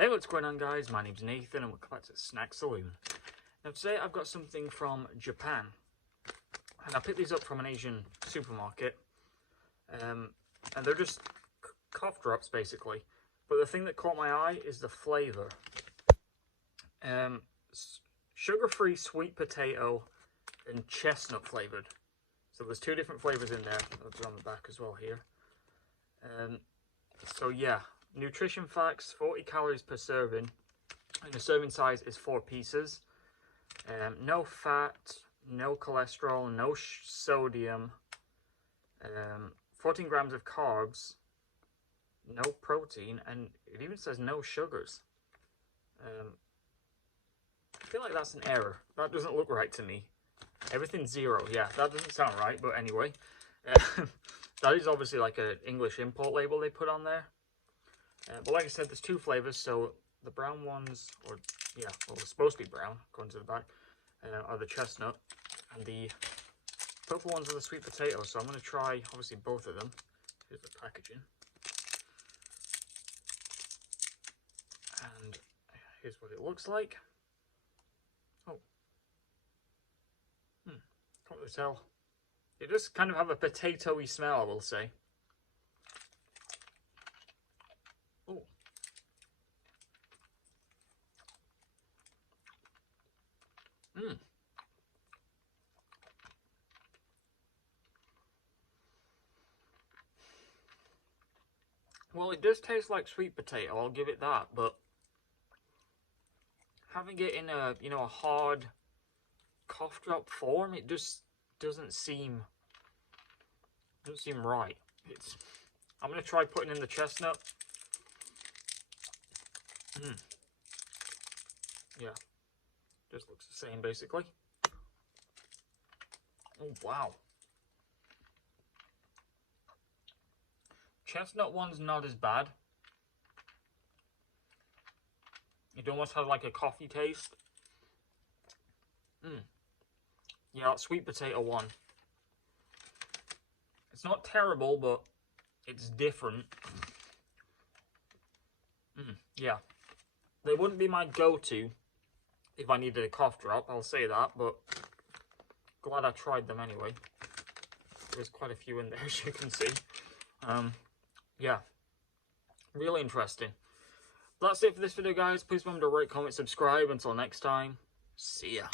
Hey, what's going on, guys? My name's Nathan and welcome back to Snack Saloon. Now today I've got something from Japan, and I picked these up from an Asian supermarket, and they're just cough drops basically, but the thing that caught my eye is the flavour. Sugar-free sweet potato and chestnut flavoured. So there's two different flavours in there. That's on the back as well here. So yeah, nutrition facts: 40 calories per serving, and the serving size is 4 pieces. No fat, no cholesterol, no sodium, 14 grams of carbs, no protein, and it even says no sugars. I feel like that's an error. That doesn't look right to me. Everything's 0. Yeah, that doesn't sound right, but anyway. That is obviously like an English import label they put on there. But like I said, there's 2 flavors. So the brown ones, or yeah, well, they're supposed to be brown, according to the back, are the chestnut. And the purple ones are the sweet potato. So I'm going to try, obviously, both of them. Here's the packaging. And here's what it looks like. Oh. Can't really tell. It does kind of have a potato-y smell, I will say. Oh. Well, it does taste like sweet potato, I'll give it that, but having it in a, a hard cough drop form, it just doesn't seem right. I'm gonna try putting in the chestnut. Yeah, just looks the same basically. Oh wow. Chestnut one's not as bad. It almost has like a coffee taste. Yeah, that sweet potato one. It's not terrible, but it's different. Yeah. They wouldn't be my go-to if I needed a cough drop, I'll say that, but glad I tried them anyway. There's quite a few in there, as you can see. Yeah, really interesting. That's it for this video, guys. Please remember to rate, comment, subscribe. Until next time, see ya.